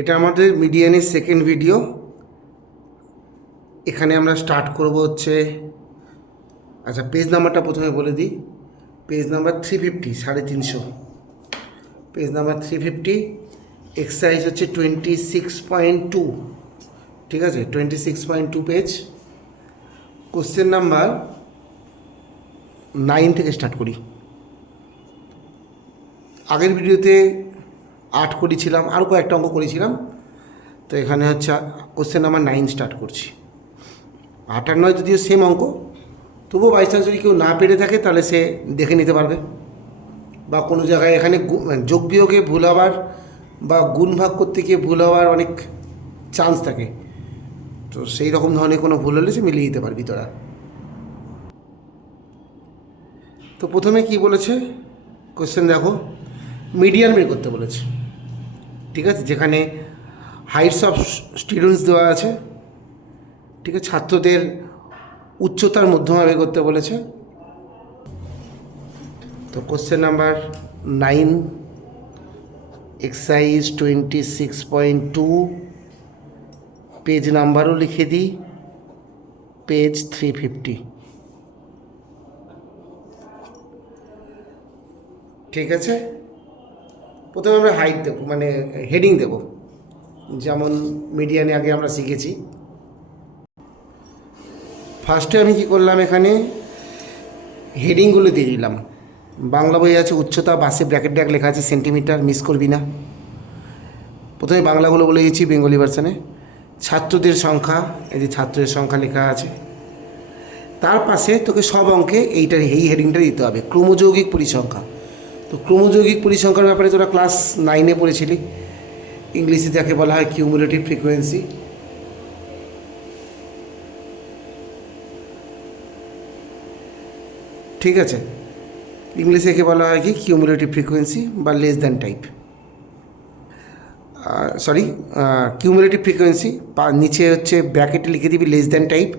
এটা আমাদের মিডিয়ানের second video. এখানে আমরা স্টার্ট করব হচ্ছে, আচ্ছা পেজ নাম্বারটা প্রথমে বলে দিই। Page number 350, 350, page number 350। Exercise হচ্ছে 26.2, ঠিক আছে, 26.2 পেজ। কোশ্চেন নাম্বার 9 থেকে স্টার্ট করি। আগের ভিডিওতে 8 করেছিলাম, আরও কয়েকটা অঙ্ক করেছিলাম, তো এখানে হচ্ছে কোশ্চেন নাম্বার 9 স্টার্ট করছি। 8 আর 9 যদিও সেম অঙ্ক, তবুও বাই চান্স যদি কেউ না পেরে থাকে তাহলে সে দেখে নিতে পারবে, বা কোনো জায়গায় এখানে যোগ বিয়োগে ভুল হওয়ার বা গুণ ভাগ করতে গিয়ে ভুল হওয়ার অনেক চান্স থাকে, তো সেই রকম ধরনের কোনো ভুল হলে সে মিলিয়ে দিতে পারবি তোরা। তো প্রথমে কি বলেছে কোশ্চেন দেখো, মিডিয়ান বের করতে বলেছে, ঠিক আছে, যেখানে হাইটস অফ স্টুডেন্টস দেওয়া আছে, ঠিক আছে, ছাত্রদের উচ্চতার মধ্যমা বের করতে বলেছে। তো কোশ্চেন নাম্বার 9, এক্সারসাইজ 26.2, পেজ নাম্বারও লিখে দিই, পেজ 350, ঠিক আছে। প্রথমে আমরা হাইট দেবো, মানে হেডিং দেব, যেমন মিডিয়ানে আগে আমরা শিখেছি। ফার্স্টে আমি কি করলাম, এখানে হেডিংগুলো দিয়ে দিলাম। বাংলা বই আছে উচ্চতা, বাসে ব্র্যাকেট ড্যাক লেখা আছে সেন্টিমিটার, মিস করবি না। প্রথমে বাংলাগুলো বলে দিয়েছি, বেঙ্গলি ভার্সানে ছাত্রদের সংখ্যা, এই যে ছাত্রের সংখ্যা লেখা আছে। তার পাশে তোকে সব অঙ্কে এই হেডিংটা দিতে হবে, ক্রমযৌগিক পরিসংখ্যা। তো ক্রমযৌগিক পরিসংখ্যার ব্যাপারে তোরা ক্লাস 9-এ পড়েছিলি, ইংলিশে যাকে বলা হয় কিউমুলেটিভ ফ্রিকোয়েন্সি। ঠিক আছে, ইংলিশে একে বলা হয় কি কিউমুলেটিভ ফ্রিকোয়েন্সি বা less than type, sorry cumulative frequency, নিচে হচ্ছে ব্র্যাকেটে লিখে দিবি লেস দ্যান টাইপ।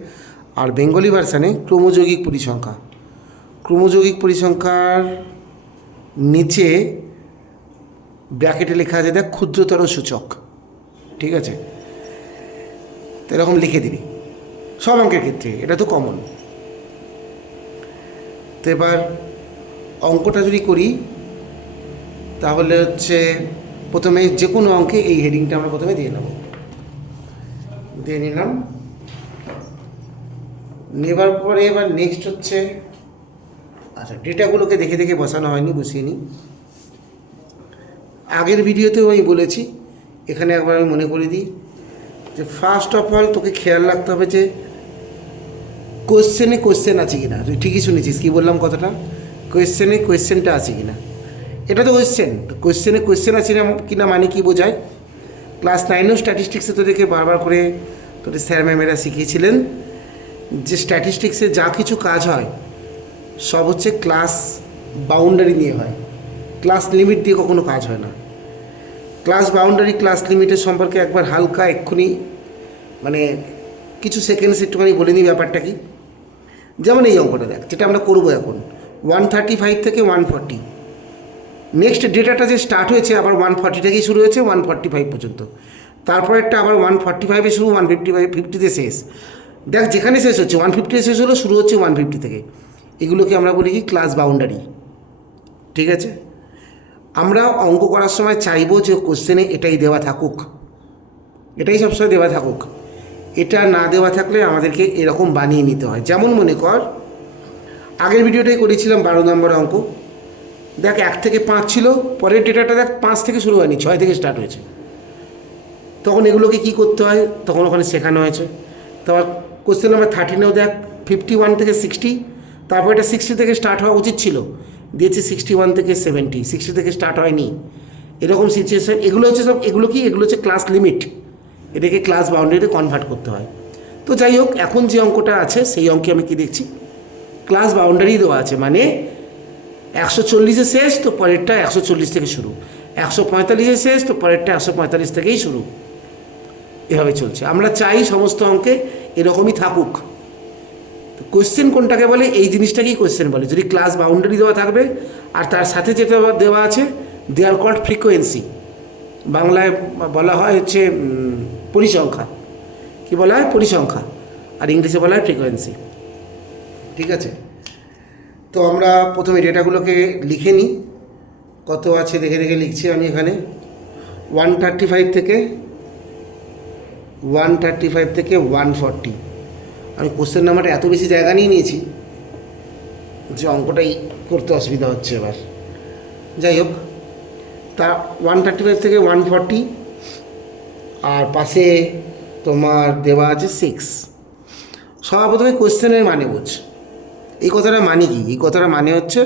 আর বেঙ্গলি ভার্সানে ক্রমযৌগিক পরিসংখ্যা, ক্রমযৌগিক পরিসংখ্যার নিচে ব্র্যাকেটে লেখা আছে দেখ ক্ষুদ্রতর সূচক, ঠিক আছে, তো এরকম লিখে দিবি সব অঙ্কের ক্ষেত্রে, এটা তো কমন। তো এবার অঙ্কটা যদি করি তাহলে হচ্ছে প্রথমে যে কোনো অঙ্কে এই হেডিংটা আমরা প্রথমে দিয়ে নেব, দিয়ে নিলাম। নেবার পরে এবার নেক্সট হচ্ছে, আচ্ছা ডেটাগুলোকে দেখে দেখে বসানো হয়নি, বসিয়ে নিই। আগের ভিডিওতেও আমি বলেছি, এখানে একবার আমি মনে করে দিই যে ফার্স্ট অফ অল তোকে খেয়াল রাখতে হবে যে কোয়েশ্চেন আছে কি না। তুই ঠিকই শুনেছিস, কী বললাম কথাটা, কোয়েশ্চেনটা আছে কি না। এটা তো কোয়েশ্চেন আছে কি না মানে কি বোঝায়, ক্লাস 9-এও স্ট্যাটিস্টিক্সে তোদেরকে বারবার করে তোদের স্যার ম্যামেরা শিখিয়েছিলেন যে স্ট্যাটিস্টিক্সে যা কিছু কাজ হয় সব হচ্ছে ক্লাস বাউন্ডারি নিয়ে হয়, ক্লাস লিমিট দিয়ে কখনো কাজ হয় না। ক্লাস বাউন্ডারি ক্লাস লিমিটের সম্পর্কে একবার হালকা এক্ষুনি মানে কিছু সেকেন্ডস একটুখানি বলে নিই ব্যাপারটা কি। যেমন এই অঙ্কটা দেখ, যেটা আমরা করবো এখন 135 থেকে 140, নেক্সট ডেটাটা যে স্টার্ট হয়েছে আবার 140 থেকেই শুরু হয়েছে 145 পর্যন্ত, তারপরেরটা আবার 145-এ শুরু, 150-তে শেষ। দেখ যেখানে শেষ হচ্ছে 150-এ শেষ হলো, শুরু হচ্ছে 150 থেকে। এগুলোকে আমরা বলি কি ক্লাস বাউন্ডারি, ঠিক আছে। আমরা অঙ্ক করার সময় চাইবো যে কোশ্চেনে এটাই দেওয়া থাকুক, এটাই সবসময় দেওয়া থাকুক। এটা না দেওয়া থাকলে আমাদেরকে এরকম বানিয়ে নিতে হয়। যেমন মনে কর আগের ভিডিওটাই করেছিলাম 12 নম্বর অঙ্ক, দেখ 1 থেকে 5 ছিল, পরের ডেটাটা দেখ 5 থেকে শুরু হয়নি, 6 থেকে স্টার্ট হয়েছে। তখন এগুলোকে কি করতে হয়, তখন ওখানে শেখানো হয়েছে। তারপর কোশ্চেন নাম্বার 13-এও দেখ 51 থেকে 60, তারপর এটা 60 থেকে স্টার্ট হওয়া উচিত ছিল, দিয়েছে 61 থেকে 70, 60 থেকে স্টার্ট হয়নি, এরকম সিচুয়েশান। এগুলো হচ্ছে সব, এগুলো হচ্ছে ক্লাস লিমিট, এটাকে ক্লাস বাউন্ডারিতে কনভার্ট করতে হয়। তো যাই হোক, এখন যে অঙ্কটা আছে সেই অঙ্কে আমি কি দেখছি, ক্লাস বাউন্ডারি দেওয়া আছে, মানে 140-এ শেষ তো পরেরটা 140 থেকে শুরু, 145-এ শেষ তো পরেরটা 145 থেকেই শুরু, এভাবে চলছে। আমরা চাই সমস্ত অঙ্কে এরকমই থাকুক। তো কোয়েশ্চেন কোনটাকে বলে, এই জিনিসটাকেই কোয়েশ্চেন বলে, যদি ক্লাস বাউন্ডারি দেওয়া থাকবে আর তার সাথে যেটা দেওয়া আছে দে আর কল্ড ফ্রিকোয়েন্সি, বাংলায় বলা হয় হচ্ছে পরিসংখ্যা। কি বলা হয়? পরিসংখ্যা। আর ইংলিশে বলা হয় ফ্রিকোয়েন্সি। ঠিক আছে, তো আমরা প্রথমে ডেটাগুলোকে লিখে নিই। কত আছে দেখে দেখে লিখছি আমি এখানে। 135 থেকে 140। আমি কোশ্চেন নাম্বারটা এত বেশি জায়গা নিয়ে নিয়েছি যে অঙ্কটাই করতে অসুবিধা হচ্ছে এবার। যাই হোক, তা 135 থেকে 140, আর পাশে তোমার দেওয়া আছে 6। সবার প্রথমে কোশ্চেনের মানে বোঝ। এই কথাটা মানে কি? এই কথাটা মানে হচ্ছে,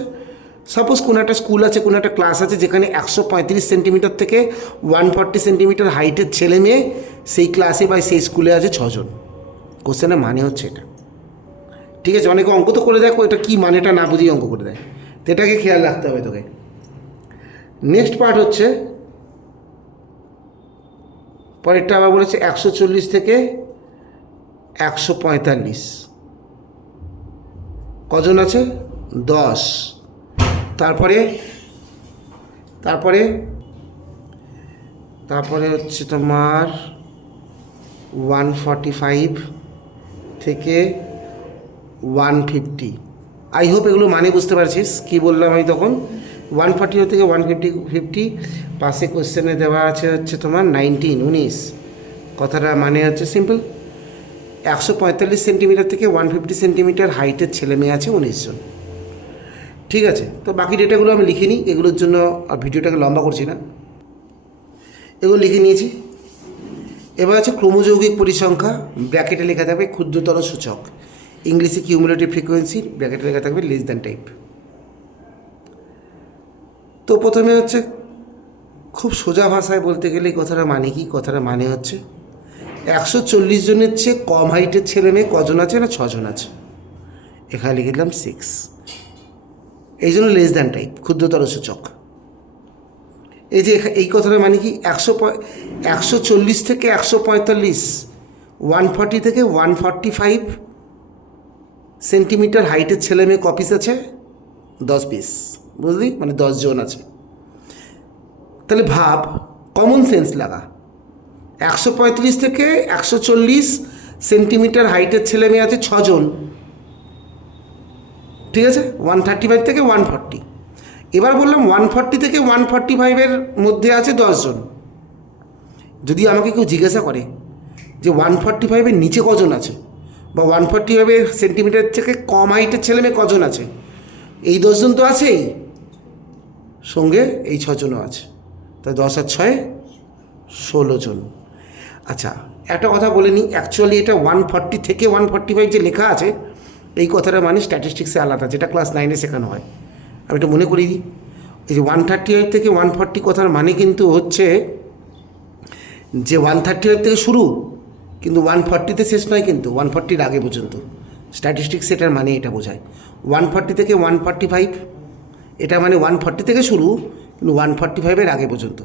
সাপোজ কোনো একটা স্কুল আছে, কোনো একটা ক্লাস আছে যেখানে 135 সেন্টিমিটার থেকে 140 সেন্টিমিটার হাইটের ছেলে মেয়ে সেই ক্লাসে বা সেই স্কুলে আছে 6 জন। কোশ্চেনের মানে হচ্ছে এটা। ঠিক আছে, অনেকে অঙ্ক তো করে দেখো, এটা কী মানেটা না বুঝিয়ে অঙ্ক করে দেয়, তো এটাকে খেয়াল রাখতে হবে তোকে। নেক্সট পার্ট হচ্ছে, পরেরটা আবার বলেছে 140 থেকে 145 কজন আছে? 10। তারপরে হচ্ছে তোমার 145 থেকে 150। আই হোপ এগুলো মানে বুঝতে পারছিস কী বললাম আমি তখন। 140 থেকে 150 পাশে কোশ্চেনে দেওয়া আছে হচ্ছে তোমার 19। কথাটা মানে হচ্ছে সিম্পল, 145 সেন্টিমিটার থেকে 150 সেন্টিমিটার হাইটের ছেলে মেয়ে আছে 19 জন। ঠিক আছে, তো বাকি ডেটাগুলো আমি লিখে নিই, এগুলোর জন্য ভিডিওটাকে লম্বা করছি না, এগুলো লিখে নিয়েছি। এবার আছে ক্রমযৌগিক পরিসংখ্যা, ব্র্যাকেটে লেখা থাকবে ক্ষুদ্রতর সূচক, ইংলিশে কিউমুলেটিভ ফ্রিকোয়েন্সি, ব্র্যাকেটে লেখা থাকবে লেস দ্যান টাইপ। তো প্রথমে হচ্ছে খুব সোজা ভাষায় বলতে গেলে এই কথাটা মানে কি? কথাটা মানে হচ্ছে 140 জনের চেয়ে কম হাইটের ছেলে মেয়ে কজন আছে? না 6 জন আছে। এখানে লিখে দিলাম 6, এই জন্য লেস দ্যান টাইপ, ক্ষুদ্রতর সূচক। এই যে এই কথাটা মানে কি, 140 থেকে 145, 140 থেকে 145 সেন্টিমিটার হাইটের ছেলে মেয়ে কপিস আছে? 10 পিস, বুঝলি? মানে 10 জন আছে। তাহলে ভাব, কমন সেন্স লাগা, 135 থেকে 140 সেন্টিমিটার হাইটের ছেলে মেয়ে আছে 6 জন। ঠিক আছে, 135 থেকে 140। এবার বললাম 140 থেকে 145-এর মধ্যে আছে 10 জন। যদি আমাকে কেউ জিজ্ঞাসা করে যে 145-এর নিচে কজন আছে, বা 145 সেন্টিমিটার থেকে কম হাইটের ছেলে মেয়ে কজন আছে, এই 10 জন তো আছেই, সঙ্গে এই 6 জনও আছে, তাই 10 আর 6 16 জন। আচ্ছা, একটা কথা বলে নিই, অ্যাকচুয়ালি এটা 140 থেকে 145 যে লেখা আছে, এই কথাটা মানে স্ট্যাটিস্টিক্সে আলাদা, যেটা ক্লাস 9-এ শেখানো হয়। আমি এটা মনে করিয়ে দিই, এই যে 135 থেকে 140 কথার মানে কিন্তু হচ্ছে যে 135 থেকে শুরু, কিন্তু 140-তে শেষ নয়, কিন্তু 140-র আগে পর্যন্ত। স্ট্যাটিস্টিক্স এটার মানে এটা বোঝায়। 140 থেকে 145, এটা মানে 140 থেকে শুরু, কিন্তু 145-এর আগে পর্যন্ত।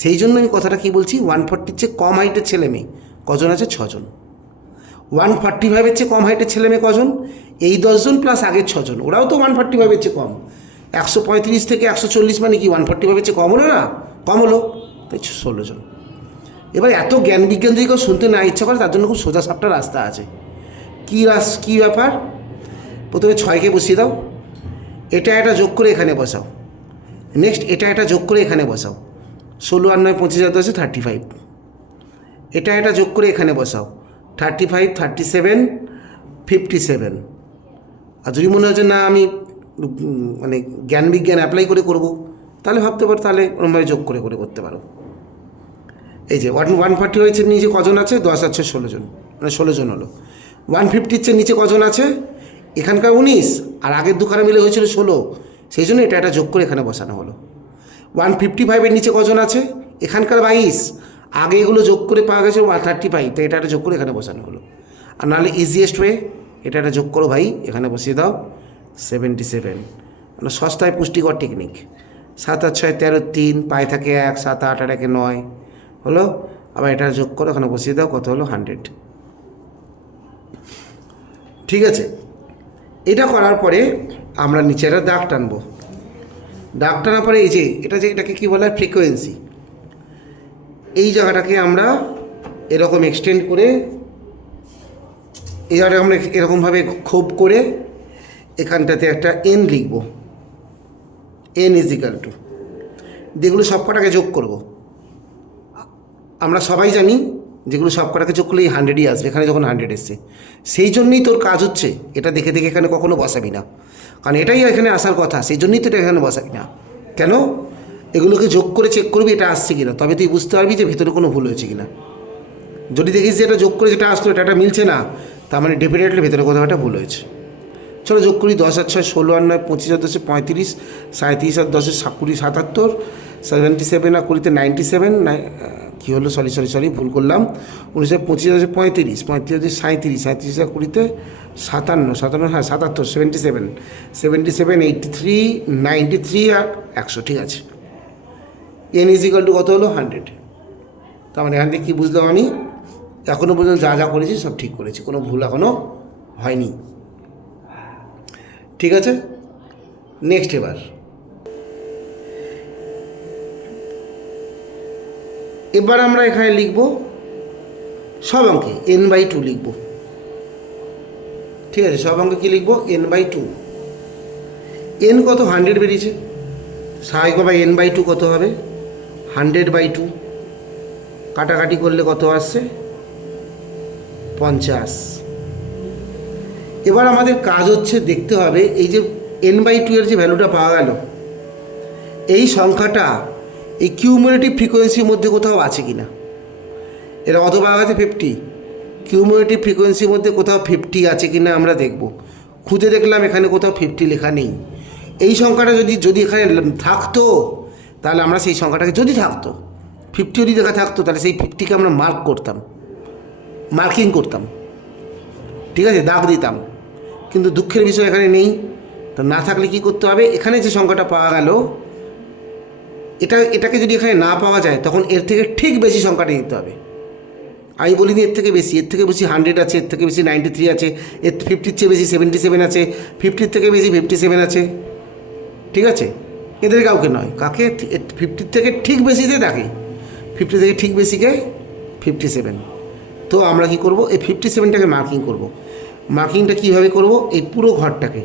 সেই জন্য আমি কথাটা কী বলছি, 140-র চেয়ে কম হাইটের ছেলে মেয়ে কজন আছে? 6 জন। 145-এর চেয়ে কম হাইটের ছেলে মেয়ে কজন? এই 10 জন প্লাস আগের 6 জন, ওরাও তো 145-এর চেয়ে কম। 135 থেকে 140 মানে কি 145-এর চেয়ে কম হলো না? কম হলো, তাই 16 জন। এবার এত জ্ঞান বিজ্ঞান যদি কেউ শুনতে না ইচ্ছা করে, তার জন্য খুব সোজা সাপটা রাস্তা আছে। কী ব্যাপার? প্রথমে 6কে বসিয়ে দাও, এটা যোগ করে এখানে বসাও। নেক্সট এটা যোগ করে এখানে বসাও। 16 আর 9 25 আর 10 35। এটা যোগ করে এখানে বসাও, 35 37 57। আর যদি মনে হচ্ছে না আমি মানে জ্ঞান বিজ্ঞান অ্যাপ্লাই করে করবো, তাহলে ভাবতে পারো, তাহলে ওরমভাবে যোগ করে করতে পারো। এই যে 140 হয়েছে, নিচে কজন আছে? 10 আছে 16 জন, মানে 16 জন হলো। 150-র চেয়ে নিচে কজন আছে? এখানকার 19, আর আগের দুখানা মিলে হয়েছিল 16, সেই জন্য এটা যোগ করে এখানে বসানো হলো। 155-এর নিচে কজন আছে? এখানকার 22, আগে এগুলো যোগ করে পাওয়া গেছে 35, তো এটা যোগ করে এখানে বসানো হলো। আর নাহলে ইজিয়েস্ট ওয়ে, এটা যোগ করো ভাই, এখানে বসিয়ে দাও 77, মানে সস্তায় পুষ্টিকর টেকনিক। 7 আর 6 13, 3 পায়ে থাকে 1, 7 8 আর 1 9 হলো। আবার এটা যোগ করো, এখানে বসিয়ে দাও, কত হলো? 100। ঠিক আছে, এটা করার পরে আমরা নিচে একটা দাগ টানবো। দাগ টানার পরে এই যে এটাকে কী বলা হয়? ফ্রিকোয়েন্সি। এই জায়গাটাকে আমরা এরকম এক্সটেন্ড করে, এই জায়গাটা আমরা এরকমভাবে ক্ষোভ করে এখানটাতে একটা এন লিখব, এন ইজ ইকাল টু, যেগুলো সব কটাকে যোগ করব। আমরা সবাই জানি যেগুলো সব কটাকে যোগ করলে এই 100ই আসবে এখানে যখন 100 এসছে। সেই জন্যই তোর কাজ হচ্ছে এটা দেখে দেখে এখানে কখনো বসাবি না, কারণ এটাই এখানে আসার কথা, সেই জন্যই তো এটা এখানে বসাবি না। কেন? এগুলোকে যোগ করে চেক করবি এটা আসছে কিনা, তবে তুই বুঝতে পারবি যে ভেতরে কোনো ভুল হয়েছে কিনা। যদি দেখিস যে এটা যোগ করে যেটা আসলো এটা মিলছে না, তার মানে ডেফিনেটলি ভেতরে কোথাও একটা ভুল হয়েছে। চলো যোগ করি, 10 আর 6 16 আর 9 25 আর 10 35, 37 আর 10 20 77, 77 আর 20 97, কী হলো, সরি ভুল করলাম, 19 25 আর 35, 35 37, 37 আর 20 57, হ্যাঁ 77, 77, 83, 93 আর 100, ঠিক আছে। এন ইজ ইকাল টু কত হলো? 100। তার মানে এখান থেকে কী বুঝলাম আমি, এখনও পর্যন্ত যা যা করেছি সব ঠিক করেছি, কোনো ভুল এখনও হয়নি, ঠিক আছে। নেক্সট, এবার আমরা এখানে লিখব সব অঙ্কে n/2 লিখব, ঠিক আছে। সব অঙ্কে কী লিখব? n/2। n কত? 100 বেরিয়েছে, স্বাভাবিকভাবে n/2 কত হবে? 100/2, কাটাকাটি করলে কত আসছে? 50। এবার আমাদের কাজ হচ্ছে দেখতে হবে এই যে n/2 এর যে ভ্যালুটা পাওয়া গেল, এই সংখ্যাটা এই কিউমুলেটিভ ফ্রিকোয়েন্সির মধ্যে কোথাও আছে কি না। এটা কত পাওয়া গেছে? 50। কিউমুলেটিভ ফ্রিকোয়েন্সির মধ্যে কোথাও 50 আছে কি না আমরা দেখব। খুঁজে দেখলাম এখানে কোথাও 50 লেখা নেই। এই সংখ্যাটা যদি এখানে থাকতো তাহলে আমরা সেই সংখ্যাটাকে, যদি থাকতো 50 যদি লেখা থাকতো তাহলে সেই 50কে আমরা মার্কিং করতাম, ঠিক আছে, দাগ দিতাম। কিন্তু দুঃখের বিষয় এখানে নেই। তো না থাকলে কী করতে হবে? এখানে যে সংখ্যাটা পাওয়া গেল, এটাকে যদি এখানে না পাওয়া যায় তখন এর থেকে ঠিক বেশি সংখ্যাটা দিতে হবে। আমি বলিনি এর থেকে বেশি 100 আছে, এর থেকে বেশি 93 আছে, এর 50-র চেয়ে বেশি 77 আছে, 50-র থেকে বেশি 57 আছে, ঠিক আছে। এদের কাউকে নয়, কাকে? 50-র থেকে ঠিক বেশিতে দেখে, 50 থেকে ঠিক বেশিকে 57। তো আমরা কি করব? এই 57টাকে মার্কিং করব। মার্কিংটা কীভাবে করব? এই পুরো ঘরটাকে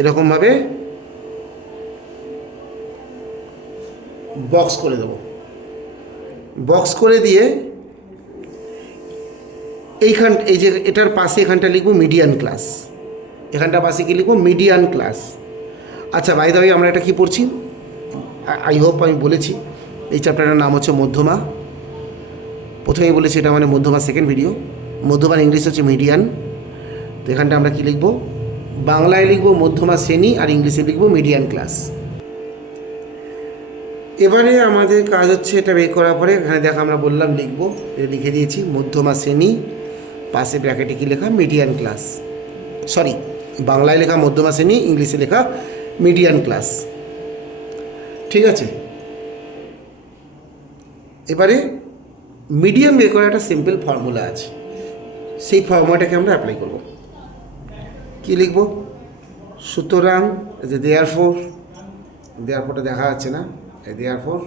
এরকমভাবে বক্স করে দেব। বক্স করে দিয়ে এই যে এটার পাশে এখানটা লিখব মিডিয়ান ক্লাস, এখানটার পাশে কি লিখব? Median class. আচ্ছা, বাই দ্য ওয়ে আমরা এটা কী পড়ছি? আই হোপ আমি বলেছি এই চ্যাপ্টারটার নাম হচ্ছে মধ্যমা। প্রথমেই বলেছি এটা মানে মধ্যমা সেকেন্ড ভিডিও। মধ্যমার ইংলিশ হচ্ছে মিডিয়ান। তো এখানটা আমরা কী লিখব? বাংলায় লিখব মধ্যমা শ্রেণী, আর ইংলিশে লিখব মিডিয়ান ক্লাস। এবারে আমাদের কাজ হচ্ছে এটা বের করার পরে এখানে দেখা আমরা বললাম লিখব, লিখে দিয়েছি মধ্যমা শ্রেণী, পাশে ব্র্যাকেটে কী লেখা? Median class. সরি, বাংলায় লেখা মধ্যমা শ্রেণী, ইংলিশে লেখা মিডিয়ান ক্লাস, ঠিক আছে। এবারে মিডিয়ান বের করার একটা সিম্পল ফর্মুলা আছে, সেই ফর্মুলাটাকে আমরা অ্যাপ্লাই করব। কী লিখব? সুতরাং যে দেয়ারফোরটা দেখা যাচ্ছে না, দেয়ারফোর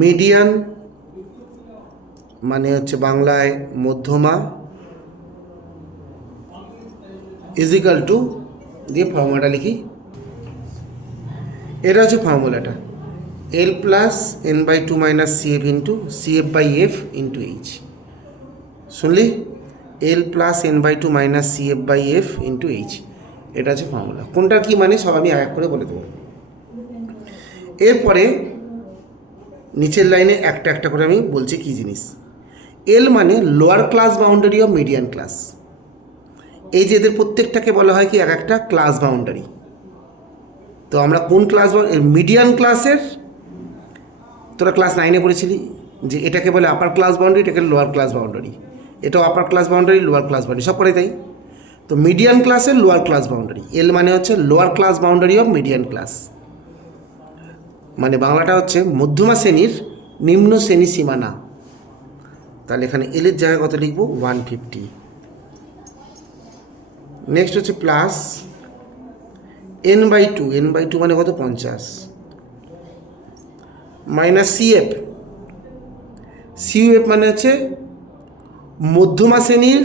মিডিয়ান মানে হচ্ছে বাংলায় মধ্যমা ইজ ইকাল টু দিয়ে ফর্মুলাটা লিখি। এটা হচ্ছে ফর্মুলাটা, L plus n/2 minus CF into H। শুনলি? L plus n/2 minus CF into H, এটা হচ্ছে ফর্মুলা। কোনটা কী মানে সব আমি এক করে বলে দেবো। এরপরে নিচের লাইনে একটা একটা করে আমি বলছি কী জিনিস। এল মানে lower class boundary of median class. এই যে এদের প্রত্যেকটাকে বলা হয় কি এক একটা ক্লাস বাউন্ডারি। তো আমরা কোন ক্লাস মিডিয়ান ক্লাসের, তোরা ক্লাস 9-এ পড়েছিলি যে এটাকে বলে আপার ক্লাস বাউন্ডারি, এটাকে লোয়ার ক্লাস বাউন্ডারি, এটাও upper class boundary, lower class boundary, সব পড়ে তাই। তো মিডিয়ান ক্লাসের লোয়ার ক্লাস বাউন্ডারি, এল মানে হচ্ছে lower class boundary of median class, মানে বাংলাটা হচ্ছে মধ্যমা শ্রেণীর নিম্ন শ্রেণী সীমানা। তাহলে এখানে এলের জায়গায় কত লিখব? 150। নেক্সট হচ্ছে প্লাস n/2 মানে কত? 50। Minus CF. সিইউএফ মানে হচ্ছে মধ্যমা শ্রেণীর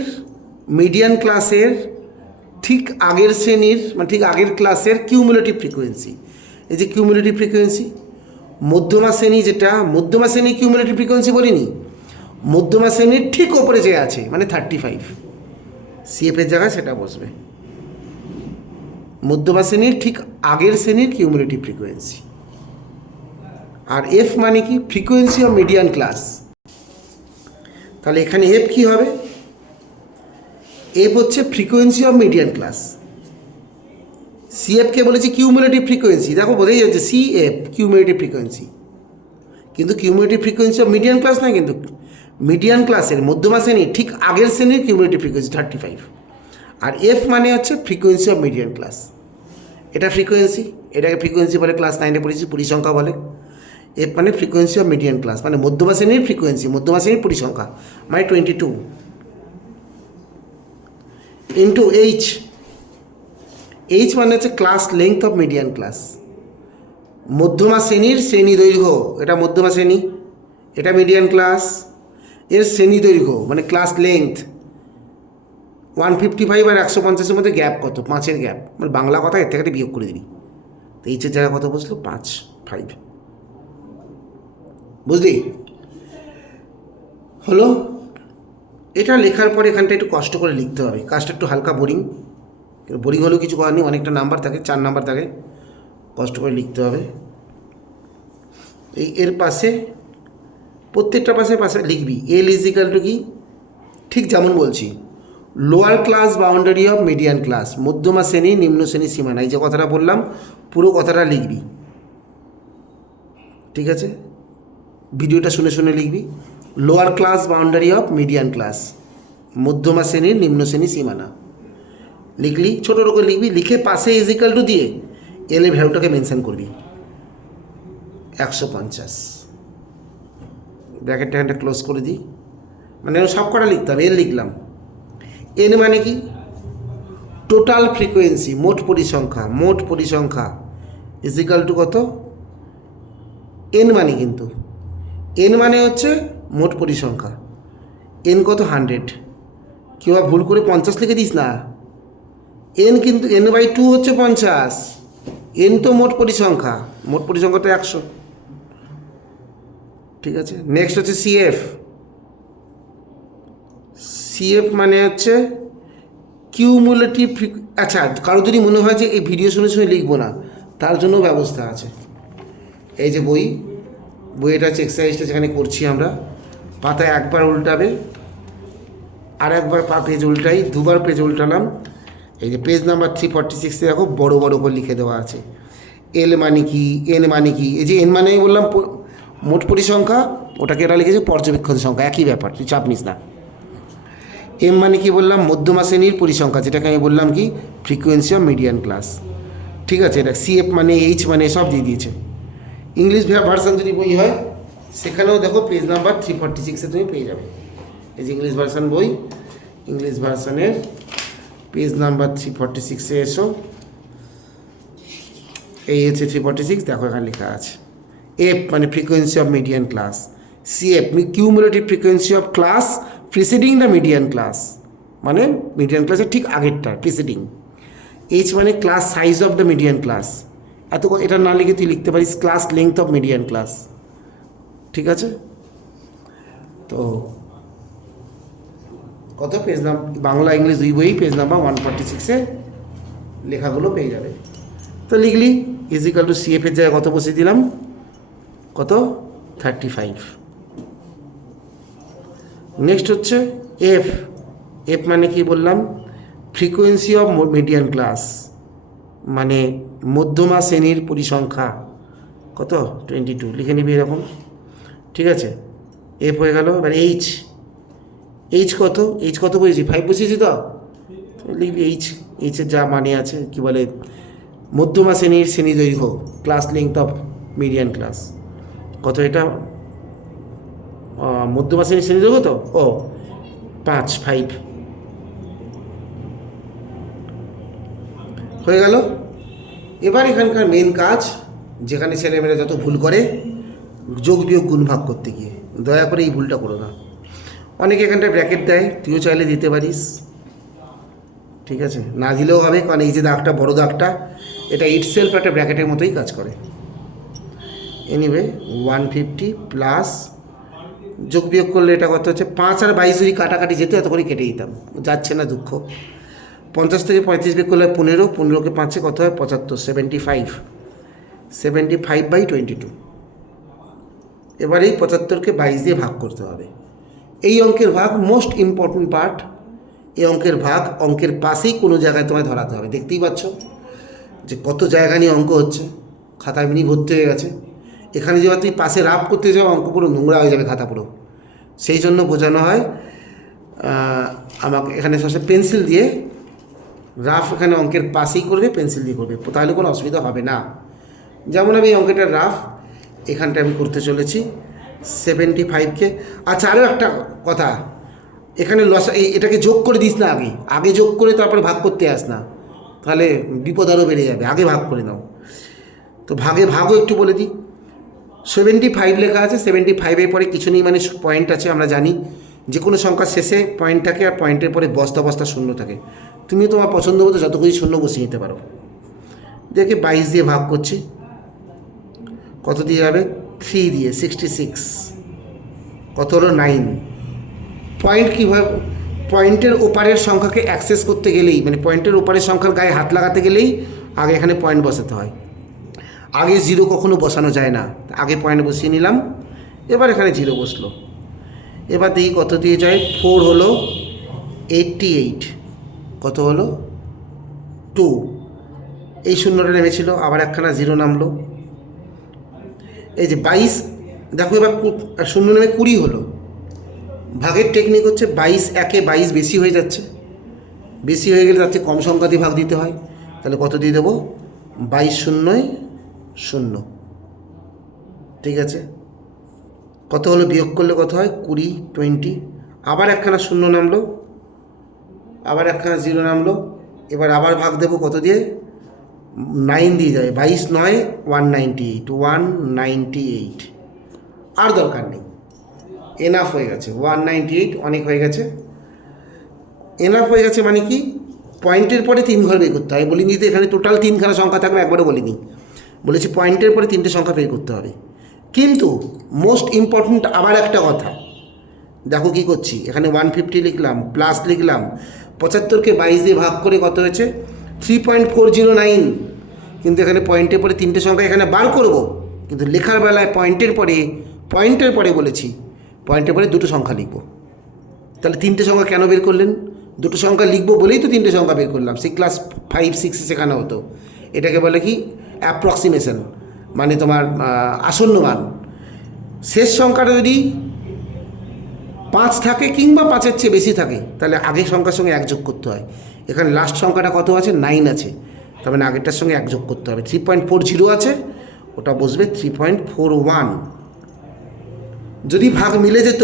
মিডিয়ান ক্লাসের ঠিক আগের শ্রেণীর মানে ঠিক আগের ক্লাসের কিউমুলেটিভ ফ্রিকোয়েন্সি। এই যে কিউমুলেটিভ ফ্রিকোয়েন্সি, মধ্যমা শ্রেণী যেটা মধ্যমা শ্রেণীর কিউমুলেটিভ ফ্রিকোয়েন্সি বলিনি, মধ্যমা শ্রেণীর ঠিক ওপরে যে আছে মানে 35, সিএফের জায়গায় সেটা বসবে। মধ্যমা শ্রেণীর ঠিক আগের শ্রেণীর কিউমুলেটিভ ফ্রিকোয়েন্সি। আর এফ মানে কি? Frequency of median class. তাহলে এখানে এফ কি হবে? এফ হচ্ছে ফ্রিকোয়েন্সি অফ মিডিয়ান ক্লাস। সিএফকে বলেছি কিউমুলেটিভ ফ্রিকোয়েন্সি, দেখো বোঝাই যাচ্ছে সিএফ কিউমুলেটিভ ফ্রিকোয়েন্সি, কিন্তু cumulative frequency of median class না, কিন্তু মিডিয়ান ক্লাসের মধ্যমা শ্রেণীর ঠিক আগের শ্রেণীর কিউমুলেটিভ ফ্রিকোয়েন্সি 35। আর এফ মানে হচ্ছে ফ্রিকোয়েন্সি অফ মিডিয়ান ক্লাস। এটা ফ্রিকোয়েন্সি, এটাকে ফ্রিকোয়েন্সি বলে, ক্লাস 9-এ পড়েছি, পরিসংখ্যা বলে। এফ মানে ফ্রিকোয়েন্সি অফ মিডিয়ান ক্লাস, মানে মধ্যমা শ্রেণীর ফ্রিকোয়েন্সি, মধ্যমা শ্রেণীর পরিসংখ্যা, মানে 22 ইন্টু এইচ। এইচ মানে হচ্ছে class length of median class, মধ্যমা শ্রেণীর শ্রেণী দৈর্ঘ্য। এটা মধ্যমা শ্রেণী, এটা মিডিয়ান ক্লাস, এর শ্রেণী দৈর্ঘ্য মানে ক্লাস লেংথ। 155 আর 150-এর মধ্যে গ্যাপ কত? 5-এর গ্যাপ, মানে বাংলা কথা এর থেকে বিয়োগ করে দিবি। তো এইচের জায়গায় কত বসলো? 5 বুঝলি? হলো। এটা লেখার পরে এখানটা একটু কষ্ট করে লিখতে হবে, কাজটা একটু হালকা বোরিং, বোরিং হলেও কিছু করার নেই, অনেকটা নাম্বার থাকে, 4 নাম্বার থাকে, কষ্ট করে লিখতে হবে। এর পাশে প্রত্যেকটা পাশে লিখবি এল ইজ ইকাল টু কি, ঠিক যেমন বলছি, lower class boundary of median class, মধ্যমা শ্রেণী নিম্ন শ্রেণীর সীমানা। এই যে কথাটা বললাম পুরো কথাটা লিখবি, ঠিক আছে? ভিডিওটা শুনে শুনে লিখবি। Lower class boundary of median class, মধ্যমা শ্রেণীর নিম্ন শ্রেণী সীমানা লিখলি, ছোটো করে লিখবি, লিখে পাশে ইজ ইকাল টু দিয়ে এল এর ভ্যালুটাকে মেনশন করবি 150। ব্র্যাকেটটা এখানটা ক্লোজ করে দিই, মানে সব কটা লিখতে হবে। এল লিখলাম। এন মানে কি? টোটাল ফ্রিকোয়েন্সি, মোট পরিসংখ্যা ইজ ইকাল টু কত? এন মানে কিন্তু এন মানে হচ্ছে মোট পরিসংখ্যা। এন কত? 100। কেউ ভুল করে 50 লিখে দিস না। এন কিন্তু n/2 হচ্ছে 50। এন তো মোট পরিসংখ্যাটা 100, ঠিক আছে? নেক্সট হচ্ছে সিএফ মানে হচ্ছে কিউমুলেটিভ। আচ্ছা, কারো যদি মনে হয় যে এই ভিডিও শুনে শুনে লিখবো না, তার জন্য ব্যবস্থা আছে। এই যে বইটা হচ্ছে এক্সারসাইজটা যেখানে করছি আমরা, পাতায় একবার উল্টাবে, আর একবার পেজ উল্টাই, দুবার পেজ উল্টালাম। এই যে পেজ নাম্বার 346-এ দেখো বড় করে লিখে দেওয়া আছে এল মানে কি, এন মানে কি। এই যে এন মানে বললাম মোট পরিসংখ্যা, ওটাকে এটা লিখেছে পর্যবেক্ষণ সংখ্যা, একই ব্যাপার, তুই চাপ নিস না। এম মানে কি বললাম? মধ্যমা শ্রেণীর পরিসংখ্যা, যেটাকে আমি বললাম কি ফ্রিকোয়েন্সি অফ মিডিয়ান ক্লাস, ঠিক আছে? এটা সিএফ মানে এইচ মানে সব দিয়ে দিয়েছে। ইংলিশ ভার্সান যদি বই হয় সেখানেও দেখো পেজ নাম্বার 346-এ তুমি পেয়ে যাবে। এই যে ইংলিশ ভার্সান বই, ইংলিশ ভার্সানের পেজ নাম্বার 346-এ এসো, এই হচ্ছে 346, দেখো এখানে লেখা আছে এফ মানে frequency of median class, CF cumulative frequency of class preceding the median class, মানে মিডিয়ান ক্লাসের ঠিক আগেরটা প্রিসিডিং। এইচ মানে class size of the median class, এটা না লিখে তুই লিখতে পারিস class length of median class, ঠিক আছে? তো কত পেজ বাংলা ইংলিশ দুই বই পেজ নাম্বার 146-এ লেখাগুলো পেয়ে যাবে। তো লিখলি ইজ ইকাল টু সিএফের জায়গায় কত বসিয়ে দিলাম? কত? 35। নেক্সট হচ্ছে এফ মানে কি বললাম? ফ্রিকোয়েন্সি অফ মিডিয়ান ক্লাস, মানে মধ্যমা শ্রেণীর পরিসংখ্যা। কত? 22 লিখে নিবি এরকম, ঠিক আছে? এফ হয়ে গেল। এবার এইচ কত বসেছি? 5 বসিয়েছি। তো লিখবি এইচের যা মানে আছে কি বলে, মধ্যমা শ্রেণীর শ্রেণী দৈর্ঘ্য, class length of median class. কত এটা? মধ্যমা শ্রেণীর শ্রেণী দৈর্ঘ্য, তো 5 হয়ে গেল। এবার এখানকার মেন কাজ, যেখানে ছেলেমেয়েরা যত ভুল করে, যোগ বিয়োগ গুণ ভাগ করতে গিয়ে দয়া করে এই ভুলটা করো না। অনেকে এখানটায় ব্র্যাকেট দেয়, তুইও চাইলে দিতে পারিস, ঠিক আছে, না দিলেও হবে, কারণ এই যে দাগটা বড় দাগটা এটা ইটসেলফ একটা ব্র্যাকেটের মতোই কাজ করে। এনিওয়ে 150 প্লাস যোগ বিয়োগ করলে এটা কত হচ্ছে 5 আর 22 যদি কাটাকাটি যেত এত করে কেটে দিতাম, যাচ্ছে না দুঃখ। 50 থেকে 35 বিয়োগ করলে 15, 15কে 5-এ কত হয় 75, 75/22। এবার এই 75কে 22 দিয়ে ভাগ করতে হবে। এই অঙ্কের ভাগ মোস্ট ইম্পর্টেন্ট পার্ট। এই অঙ্কের ভাগ অঙ্কের পাশেই কোনো জায়গায় তোমায় ধরাতে হবে। দেখতেই পাচ্ছ যে কত জায়গা নিয়ে অঙ্ক হচ্ছে, খাতায় মিনি ভর্তি হয়ে গেছে। এখানে যদি তুমি পাশে রাফ করতে যাও অঙ্ক পুরো নোংরা হয়ে যাবে খাতা পুরো। সেই জন্য বোঝানো হয় আমাকে এখানে সবসময় পেন্সিল দিয়ে রাফ এখানে অঙ্কের পাশেই করবে, পেন্সিল দিয়ে করবে, তাহলে কোনো অসুবিধা হবে না। যেমন আমি এই অঙ্কটার রাফ এখানটা আমি করতে চলেছি 75কে। আচ্ছা, আরও একটা কথা, এখানে এটাকে যোগ করে দিস না, আগে যোগ করে তারপরে ভাগ করতে আস না, তাহলে বিপদ আরও বেড়ে যাবে। আগে ভাগ করে নাও। তো ভাগও একটু বলে দিই। 75 লেখা আছে, 75-এর পরে কিছু নেই, মানে পয়েন্ট আছে। আমরা জানি যে কোনো সংখ্যার শেষে পয়েন্ট থাকে আর পয়েন্টের পরে বস্তা শূন্য থাকে। তুমি তোমার পছন্দ মতো যত কিছু শূন্য বসিয়ে নিতে পারো। দেখে 22 দিয়ে ভাগ করছি, কত দিয়ে যাবে 3 দিয়ে 66, কত হলো 9। পয়েন্ট কীভাবে, পয়েন্টের ওপারের সংখ্যাকে অ্যাক্সেস করতে গেলেই, মানে পয়েন্টের ওপারের সংখ্যার গায়ে হাত লাগাতে গেলেই আগে এখানে পয়েন্ট বসাতে হয়। আগে 0 কখনো বসানো যায় না, আগে পয়েন্ট বসিয়ে নিলাম, এবার এখানে 0 বসলো। এবার দেখি কত দিয়ে যায়, 4 হলো 88, কত হলো 2। এই শূন্যটা নেমেছিল, আবার একখানা 0 নামলো। এই যে 22, দেখো এবার শূন্য নেমে 20 হলো। ভাগের টেকনিক হচ্ছে 22-1-এ 22 বেশি হয়ে যাচ্ছে, বেশি হয়ে গেলে তার চেয়ে কম সংখ্যা দিয়ে ভাগ দিতে হয়। তাহলে কত দিয়ে দেবো 22-0-0, ঠিক আছে। কত হলো বিয়োগ করলে কত হয় 20, আবার একখানা শূন্য নামলো, আবার একখানা 0 নামলো। এবার আবার ভাগ দেবো কত দিয়ে 9 দিয়ে যাবে, 22-9 198, আর দরকার নেই, এনাফ হয়ে গেছে 198, অনেক হয়ে গেছে। এনাফ হয়ে গেছে মানে কি, পয়েন্টের পরে 3 ঘর বের করতে হয়। বলিনি যে এখানে টোটাল 3খানা সংখ্যা থাকবে, একবারও বলিনি, বলেছি পয়েন্টের পরে 3টে সংখ্যা বের করতে হবে। কিন্তু মোস্ট ইম্পর্ট্যান্ট আবার একটা কথা, দেখো কি করছি, এখানে 150 লিখলাম, প্লাস লিখলাম, 75কে 22 দিয়ে ভাগ করে কত হয়েছে 3.409। কিন্তু এখানে পয়েন্টের পরে 3টে সংখ্যা এখানে বার করব, কিন্তু লেখার বেলায় পয়েন্টের পরে বলেছি পয়েন্টের পরে 2টো সংখ্যা লিখব। তাহলে 3টে সংখ্যা কেন বের করলেন, 2টো সংখ্যা লিখবো বলেই তো 3টে সংখ্যা বের করলাম। সেই ক্লাস 5-6 শেখানো হতো, এটাকে বলে কি অ্যাপ্রক্সিমেশন, মানে তোমার আসন্ন মান। শেষ সংখ্যাটা যদি 5 থাকে কিংবা 5-এর চেয়ে বেশি থাকে, তাহলে আগের সংখ্যার সঙ্গে 1 যোগ করতে হয়। এখানে লাস্ট সংখ্যাটা কত আছে 9 আছে, তার মানে আগেরটার সঙ্গে 1 যোগ করতে হবে। 3.40 আছে, ওটা বসবে 3.41। যদি ভাগ মিলে যেত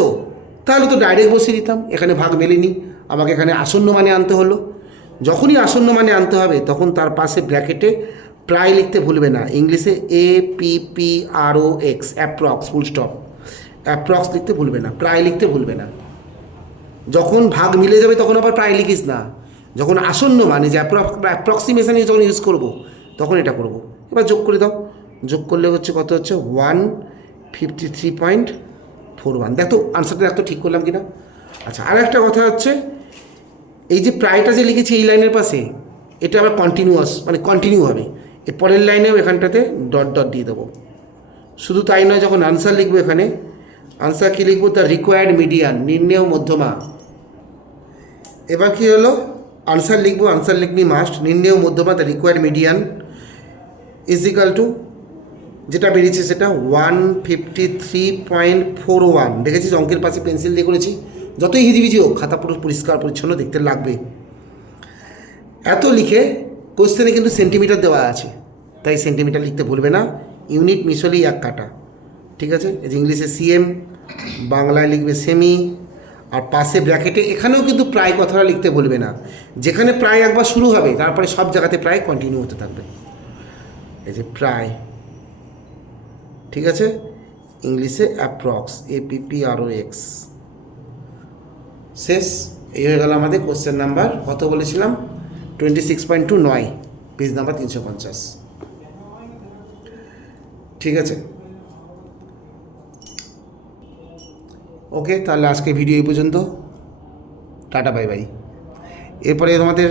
তাহলে তো ডাইরেক্ট বসিয়ে দিতাম, এখানে ভাগ মেলেনি, আমাকে এখানে আসন্ন মানে আনতে হলো। যখনই আসন্ন মানে আনতে হবে তখন তার পাশে ব্র্যাকেটে প্রায় লিখতে ভুলবে না, ইংলিশে APPROX, approx, full stop, approx লিখতে ভুলবে না, প্রায় লিখতে ভুলবে না। যখন ভাগ মিলে যাবে তখন আবার প্রায় লিখিস না, যখন আসন্ন মানে যে অ্যাপ্রক্সিমেশানে যখন ইউজ করব তখন এটা করব। এবার যোগ করে দাও, যোগ করলে হচ্ছে কত হচ্ছে 153.41। দেখো আনসারটা দেখো ঠিক করলাম কিনা। আচ্ছা, আর একটা কথা হচ্ছে, এই যে প্রায়টা যে লিখেছি এই লাইনের পাশে, এটা আবার কন্টিনিউয়াস, মানে কন্টিনিউ হবে। এর পরের লাইনেও এখানটাতে ডট দিয়ে দেবো। শুধু তাই নয়, যখন আনসার লিখবো এখানে আনসার কী লিখবো, দ্য রিকোয়ার্ড মিডিয়ান, নির্ণেয় মধ্যমা। এবার কী হলো, আনসার লিখবি মাস্ট, নির্ণেয় মধ্যমা the required median is equal to, যেটা বেরিয়েছে সেটা 153.41। দেখেছিস অঙ্কের পাশে পেন্সিল দিয়ে করেছি, যতই হিজিবিজি হোক খাতা পুরো পরিষ্কার পরিচ্ছন্ন দেখতে লাগবে। এত লিখে কোশ্চেনে কিন্তু সেন্টিমিটার দেওয়া আছে, তাই সেন্টিমিটার লিখতে ভুলবে না। ইউনিট মিস হলেই 1 কাটা, ঠিক আছে। এই যে ইংলিশে সিএম, বাংলায় লিখবে সেমি, আর পাশে ব্র্যাকেটে এখানেও কিন্তু প্রায় কথাটা লিখতে ভুলবে না। যেখানে প্রায় একবার শুরু হবে তারপরে সব জায়গাতে প্রায় কন্টিনিউ হতে থাকবে। এই যে প্রায়, ঠিক আছে। ইংলিশে অ্যাপ্রক্স APPROX। শেষ। এই হয়ে গেল আমাদের কোশ্চেন নাম্বার কত বলেছিলাম 26.2 9, পেজ নাম্বার 350। ঠিক আছে, ওকে, তাহলে আজকে ভিডিও এই পর্যন্ত। Tata, bye bye. এরপরে তোমাদের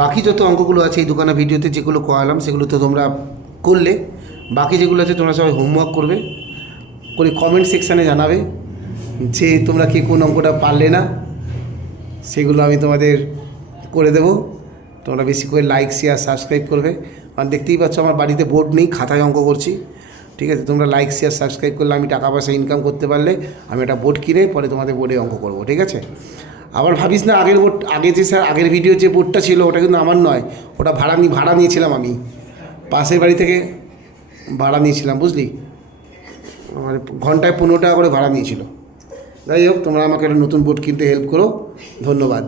বাকি যত অঙ্কগুলো আছে এই দোকানে ভিডিওতে যেগুলো করালাম সেগুলো তো তোমরা করলে, বাকি যেগুলো আছে তোমরা সবাই হোমওয়ার্ক করবে, করে কমেন্ট সেকশানে জানাবে যে তোমরা কে কোন অঙ্কটা পারলে না, সেগুলো আমি তোমাদের করে দেব। তোমরা বেশি করে লাইক শেয়ার সাবস্ক্রাইব করবে, কারণ দেখতেই পাচ্ছ আমার বাড়িতে বোর্ড নেই, খাতায় অঙ্ক করছি। ঠিক আছে, তোমরা লাইক শেয়ার সাবস্ক্রাইব করলে আমি টাকা পয়সা ইনকাম করতে পারলে আমি একটা বোর্ড কিনে পরে তোমাদের বোর্ডে অঙ্ক করবো। ঠিক আছে, আবার ভাবিস না আগের বোর্ড, আগে যে স্যার আগের ভিডিও যে বোর্ডটা ছিল ওটা কিন্তু আমার নয়, ওটা ভাড়া নিয়েছিলাম আমি, পাশের বাড়ি থেকে ভাড়া নিয়েছিলাম, বুঝলি, মানে ঘন্টায় 15 টাকা করে ভাড়া নিয়েছিল। যাই হোক, তোমরা আমাকে একটা নতুন বোর্ড কিনতে হেল্প করো। ধন্যবাদ।